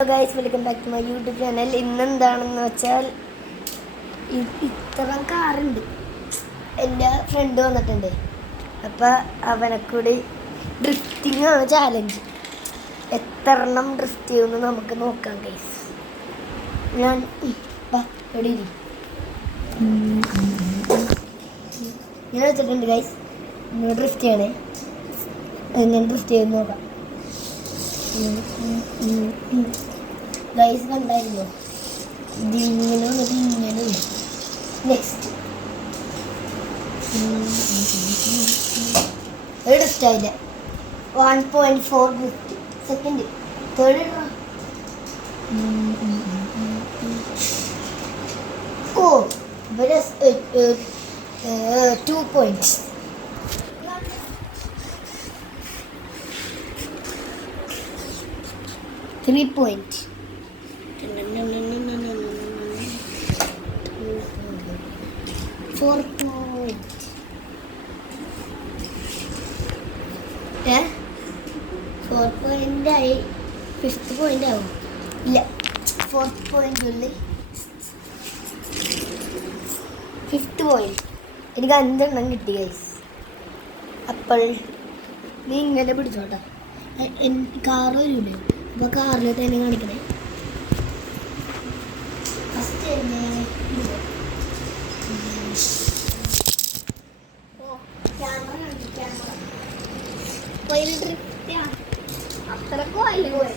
Hello guys, welcome back to my YouTube channel. ഇന്നെന്താണെന്ന് വെച്ചാൽ ഇത്ര കാറുണ്ട്. എൻ്റെ ഫ്രണ്ട് വന്നിട്ടുണ്ട്. അപ്പം അവനെ കൂടി ഡ്രിഫ്റ്റിംഗ് ആണ് ചാലഞ്ച്. എത്ര എണ്ണം ഡ്രിഫ്റ്റ് ചെയ്യുമെന്ന് നമുക്ക് നോക്കാം ഗൈസ്. ഞാൻ എവിടെ ഞാൻ വെച്ചിട്ടുണ്ട് ഗൈസ്. ഡ്രിഫ്റ്റ് ചെയ്യണേ. ഞാൻ ഡ്രിഫ്റ്റ് ചെയ്ത് നോക്കാം. ഗൈസ് കണ്ടായിരുന്നോ? ഇതിങ്ങനെ വന്നിട്ട് ഇങ്ങനെ നെക്സ്റ്റ് ഇഷ്ടായില്ല. 1.4 സെക്കൻഡ്. തേർഡ് ഓ ഇവിടെ 2 points. 3 points. 4 points. 4 point ആയി. 5th point ആവും. ഇല്ല, 4th point ഉള്ളിൽ 5th point. എനിക്ക് 5 എണ്ണം കിട്ടി ഗൈസ്. അപ്പോൾ നീ ഇങ്ങനെ പിടിച്ചോട്ടെ. കാറ് വരൂലേ? അപ്പോൾ കാറിൽ തന്നെ കാണിക്കണേ. ഫസ്റ്റ് അത്രക്കും അതിൽ പോയി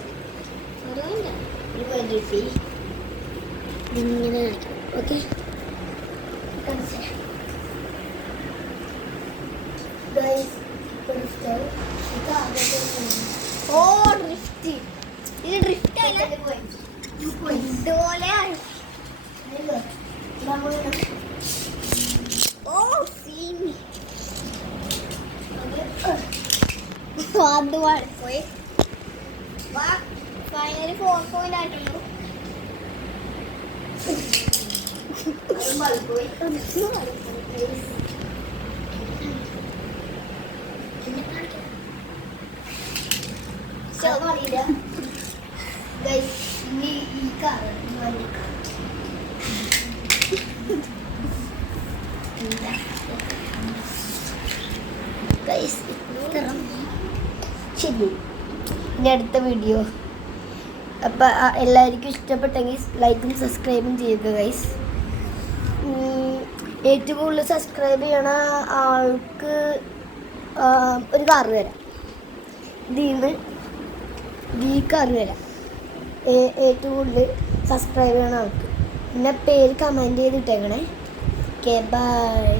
ഇങ്ങനെ കാണിക്കണം. ഓക്കെ, ഓ ഡ്രിഫ്റ്റ്. ഇത് ഡ്രിഫ്റ്റ് അല്ല, ഇതുപോലെ. ഓ സീൻ അത് പോയി. ഫൈനലി 4 point ആയിട്ടുള്ളൂ. ഇനി ഈ കാർ ശരി. ഇനി അടുത്ത വീഡിയോ. അപ്പം എല്ലാവർക്കും ഇഷ്ടപ്പെട്ടെങ്കിൽ ലൈക്കും സബ്സ്ക്രൈബും ചെയ്യുക ഗൈസ്. ഏറ്റവും കൂടുതൽ സബ്സ്ക്രൈബ് ചെയ്യണ ആൾക്ക് ഒരു കാറ് തരാം. ഇതിന്ന് ഈ കാറ് തരാം ഏറ്റവും കൂടുതൽ സബ്സ്ക്രൈബ് ചെയ്യണ ആൾക്ക്. പിന്നെ പേര് കമൻറ്റ് ചെയ്തിട്ടേക്കണേ. Okay, by.